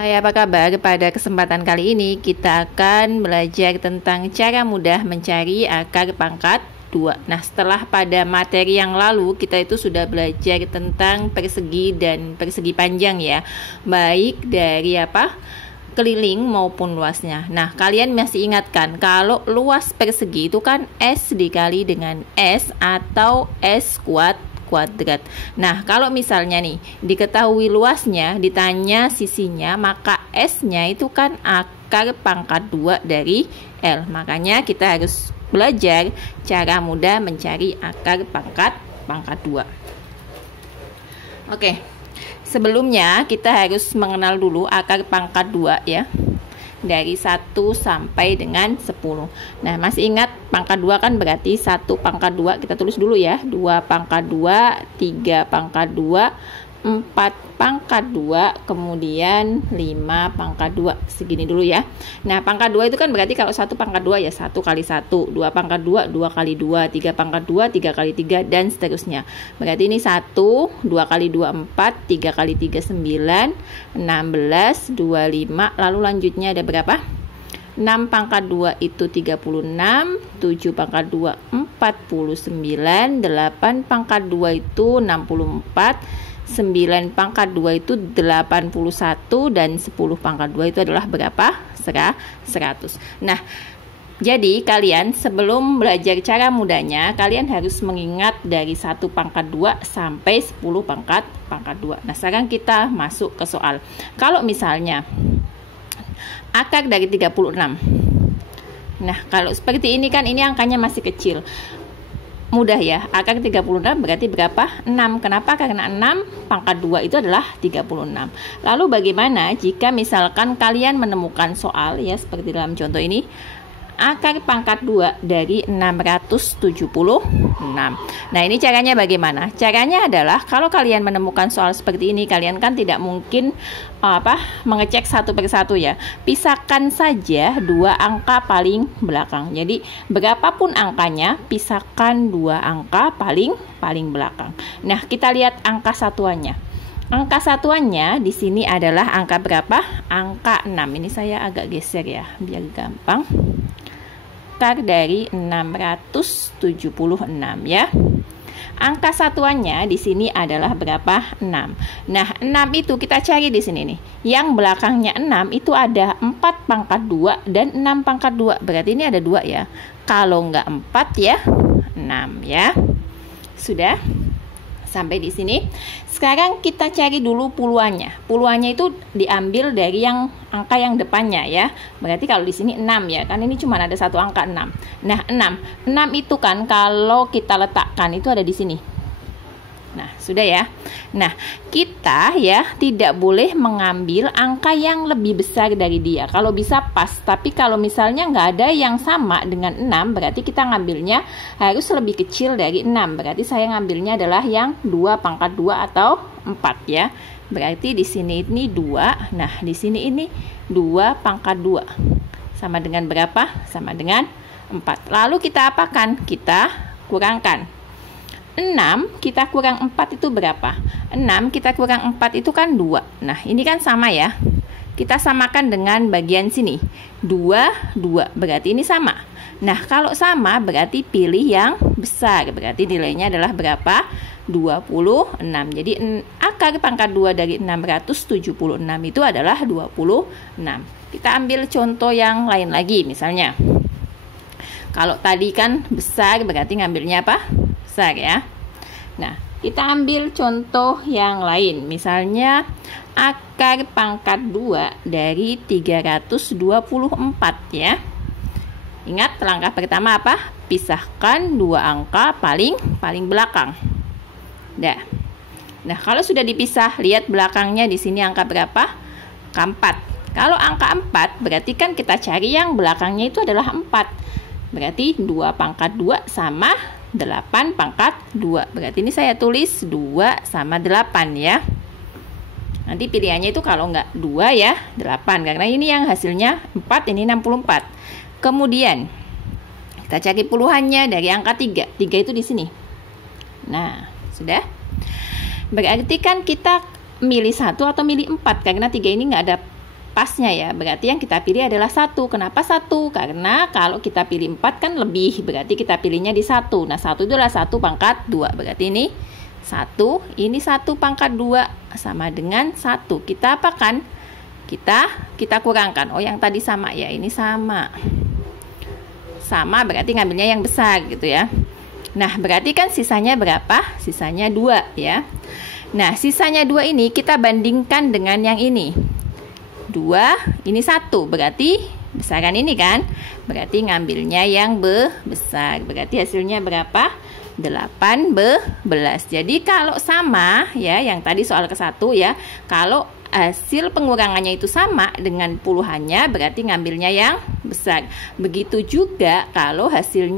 Hai, apa kabar? Pada kesempatan kali ini kita akan belajar tentang cara mudah mencari akar pangkat 2. Nah, setelah pada materi yang lalu kita itu sudah belajar tentang persegi dan persegi panjang ya. Baik dari keliling maupun luasnya. Nah, kalian masih ingatkan kalau luas persegi itu kan S dikali dengan S atau S kuadrat. Nah, kalau misalnya nih diketahui luasnya, ditanya sisinya, maka S-nya itu kan akar pangkat 2 dari L. Makanya kita harus belajar cara mudah mencari akar pangkat 2. Oke. Sebelumnya kita harus mengenal dulu akar pangkat 2 ya. Dari 1 sampai dengan 10. Nah, masih ingat pangkat 2 kan berarti 1 pangkat 2, kita tulis dulu ya. 2 pangkat 2, 3 pangkat 2, 4 pangkat 2, kemudian 5 pangkat 2. Segini dulu ya. Nah, pangkat 2 itu kan berarti kalau 1 pangkat 2 ya 1 kali 1, 2 pangkat 2, 2 kali 2, 3 pangkat 2, 3 kali 3, dan seterusnya. Berarti ini 1, 2 kali 2, 4, 3 kali 3, 9, 16, 25, lalu lanjutnya ada berapa? 6 pangkat 2 itu 36, 7 pangkat 2, 49, 8 pangkat 2 itu 64, 9 pangkat 2 itu 81, dan 10 pangkat 2 itu adalah berapa? 100. Nah, jadi kalian sebelum belajar cara mudahnya, kalian harus mengingat dari 1 pangkat 2 sampai 10 pangkat 2. Nah, sekarang kita masuk ke soal. Kalau misalnya akar dari 36. Nah, kalau seperti ini kan ini angkanya masih kecil. Mudah ya, akar 36 berarti berapa? 6. Kenapa? Karena 6 pangkat 2 itu adalah 36. Lalu bagaimana jika misalkan kalian menemukan soal ya seperti dalam contoh ini, akar pangkat 2 dari 676. Nah, ini caranya bagaimana? Caranya adalah kalau kalian menemukan soal seperti ini, kalian kan tidak mungkin mengecek satu persatu ya. Pisahkan saja 2 angka paling belakang. Jadi, berapapun angkanya, pisahkan 2 angka paling belakang. Nah, kita lihat angka satuannya. Angka satuannya di sini adalah angka berapa? Angka 6. Ini saya agak geser ya, biar gampang. Akar dari 676 ya. Angka satuannya di sini adalah berapa? 6. Nah, 6 itu kita cari di sini nih. Yang belakangnya 6 itu ada 4 pangkat 2 dan 6 pangkat 2. Berarti ini ada 2 ya. Kalau enggak 4 ya 6 ya. Sudah? Sampai di sini. Sekarang kita cari dulu puluhannya. Puluhannya itu diambil dari yang angka yang depannya ya. Berarti kalau di sini 6 ya. Kan ini cuma ada satu angka 6. Nah, 6 itu kan kalau kita letakkan itu ada di sini. Nah, sudah ya. Nah, kita ya tidak boleh mengambil angka yang lebih besar dari dia. Kalau bisa pas, tapi kalau misalnya nggak ada yang sama dengan 6, berarti kita ngambilnya harus lebih kecil dari 6. Berarti saya ngambilnya adalah yang 2 pangkat 2 atau 4 ya. Berarti di sini ini 2. Nah, di sini ini 2 pangkat 2. Sama dengan berapa? Sama dengan 4. Lalu kita apakan? Kita kurangkan. 6 kita kurang 4 itu berapa? 6 kita kurang 4 itu kan 2. Nah, ini kan sama ya. Kita samakan dengan bagian sini. 2, 2. Berarti ini sama. Nah, kalau sama berarti pilih yang besar. Berarti nilainya adalah berapa? 26. Jadi akar pangkat 2 dari 676 itu adalah 26. Kita ambil contoh yang lain lagi. Misalnya, kalau tadi kan besar berarti ngambilnya apa? Besar ya. Nah, kita ambil contoh yang lain. Misalnya akar pangkat 2 dari 324 ya. Ingat langkah pertama apa? Pisahkan 2 angka paling belakang. Nah, kalau sudah dipisah, lihat belakangnya di sini angka berapa? Angka 4. Kalau angka 4 berarti kan kita cari yang belakangnya itu adalah 4. Berarti 2 pangkat 2 sama 8 pangkat 2. Berarti ini saya tulis 2 sama 8 ya. Nanti pilihannya itu kalau enggak 2 ya 8. Karena ini yang hasilnya 4, ini 64. Kemudian kita cari puluhannya dari angka 3. 3 itu di sini. Nah, sudah. Berarti kan kita milih 1 atau milih 4. Karena 3 ini enggak ada pasnya ya. Berarti yang kita pilih adalah 1. Kenapa 1? Karena kalau kita pilih 4 kan lebih, berarti kita pilihnya di 1. Nah, 1 itu adalah 1 pangkat 2. Berarti ini 1, ini 1 pangkat 2 sama dengan 1. Kita apakan? Kita kurangkan. Oh, yang tadi sama ya, ini sama. Sama berarti ngambilnya yang besar gitu ya. Nah, berarti kan sisanya berapa? Sisanya 2 ya. Nah, sisanya 2 ini kita bandingkan dengan yang ini. 2, ini 1. Berarti besaran ini kan? Berarti ngambilnya yang besar. Berarti hasilnya berapa? 18. Jadi kalau sama ya, yang tadi soal ke-1 ya, kalau hasil pengurangannya itu sama dengan puluhannya, berarti ngambilnya yang besar. Begitu juga kalau hasil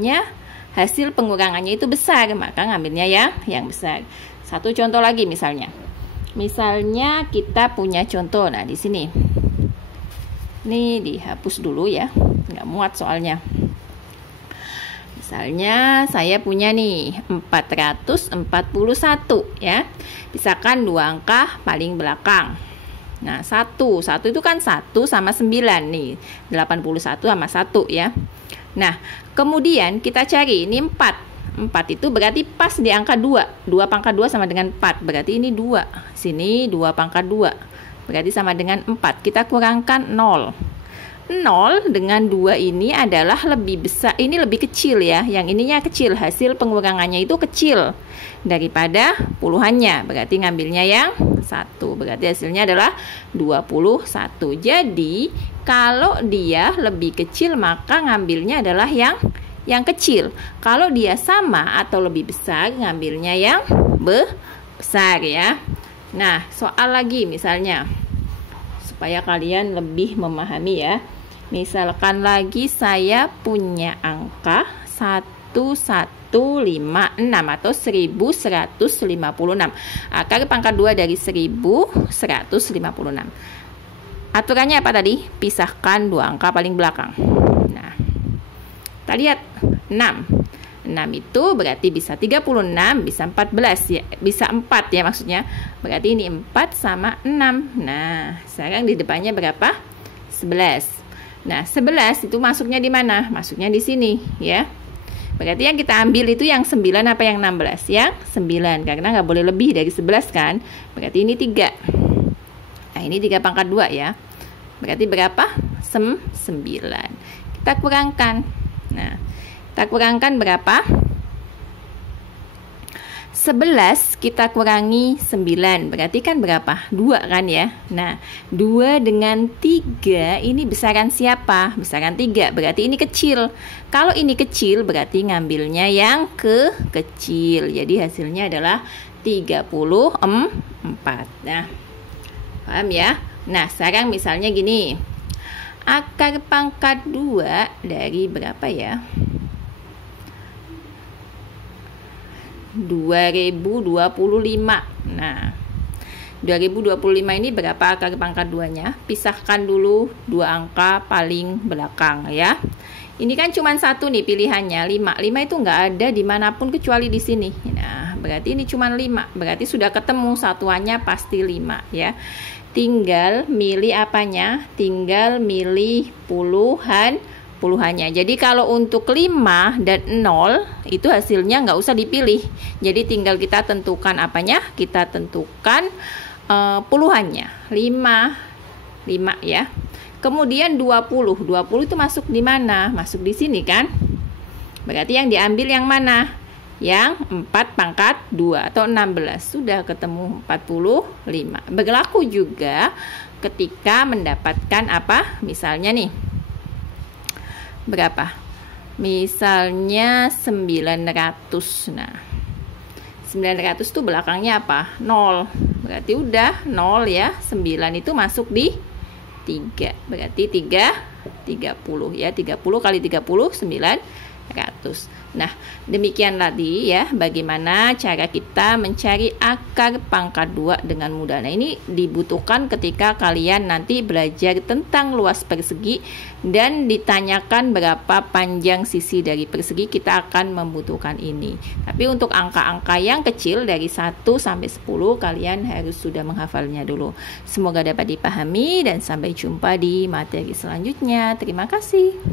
pengurangannya itu besar, maka ngambilnya yang besar. Satu contoh lagi misalnya kita punya contoh. Nah, di sini ini dihapus dulu ya, nggak muat soalnya. Misalnya saya punya nih 441 ya. Pisahkan 2 angka paling belakang. Nah, 1 itu kan 1 sama 9 nih. 81 sama 1 ya. Nah, kemudian kita cari ini 4 itu berarti pas di angka 2. 2 pangkat 2 sama dengan 4. Berarti ini 2. Sini 2 pangkat 2. Berarti sama dengan 4. Kita kurangkan 0. 0 dengan 2 ini adalah lebih besar. Ini lebih kecil ya. Yang ininya kecil. Hasil pengurangannya itu kecil daripada puluhannya. Berarti ngambilnya yang 1. Berarti hasilnya adalah 21. Jadi kalau dia lebih kecil maka ngambilnya adalah yang kecil. Kalau dia sama atau lebih besar, ngambilnya yang besar ya. Nah, soal lagi misalnya supaya kalian lebih memahami ya. Misalkan lagi saya punya angka 1156 atau 1156. Akar pangkat 2 dari 1156. Aturannya apa tadi? Pisahkan 2 angka paling belakang. Nah, kita lihat 6 itu berarti bisa 36, bisa 14 ya, bisa 4 ya maksudnya. Berarti ini 4 sama 6. Nah, sekarang di depannya berapa? 11. Nah, 11 itu masuknya di mana? Masuknya di sini ya. Berarti yang kita ambil itu yang 9 apa yang 16? Yang 9, karena nggak boleh lebih dari 11 kan. Berarti ini 3. Nah, ini 3 pangkat 2 ya. Berarti berapa? 9. Kita kurangkan. Nah, kita kurangkan berapa? 11 kita kurangi 9. Berarti kan berapa? 2 kan ya. Nah, 2 dengan 3 ini besaran siapa? Besaran 3. Berarti ini kecil. Kalau ini kecil berarti ngambilnya yang kecil. Jadi hasilnya adalah 34. Nah, paham ya? Nah, sekarang misalnya gini. Akar pangkat 2 dari berapa ya? 2025. Nah, 2025 ini berapa akar pangkat 2-nya? Pisahkan dulu 2 angka paling belakang ya. Ini kan cuma satu nih pilihannya, 5. 5 itu nggak ada dimanapun kecuali di sini. Nah, berarti ini cuma 5. Berarti sudah ketemu satuannya pasti 5 ya. Tinggal milih apanya? Tinggal milih puluhannya. Jadi kalau untuk 5 dan 0 itu hasilnya nggak usah dipilih. Jadi tinggal kita tentukan apanya? Kita tentukan puluhannya. 5 ya. Kemudian 20 itu masuk di mana? Masuk di sini kan? Berarti yang diambil yang mana? Yang 4 pangkat 2 atau 16. Sudah ketemu 45. Berlaku juga ketika mendapatkan apa? Misalnya nih. Berapa? Misalnya 900. Nah, 900 itu belakangnya apa? 0. Berarti udah 0 ya. 9 itu masuk di 3. Berarti 30 ya. 30 kali 30 900. Nah, demikian tadi ya bagaimana cara kita mencari akar pangkat 2 dengan mudah. Nah, ini dibutuhkan ketika kalian nanti belajar tentang luas persegi dan ditanyakan berapa panjang sisi dari persegi, kita akan membutuhkan ini. Tapi untuk angka-angka yang kecil dari 1 sampai 10 kalian harus sudah menghafalnya dulu. Semoga dapat dipahami dan sampai jumpa di materi selanjutnya. Terima kasih.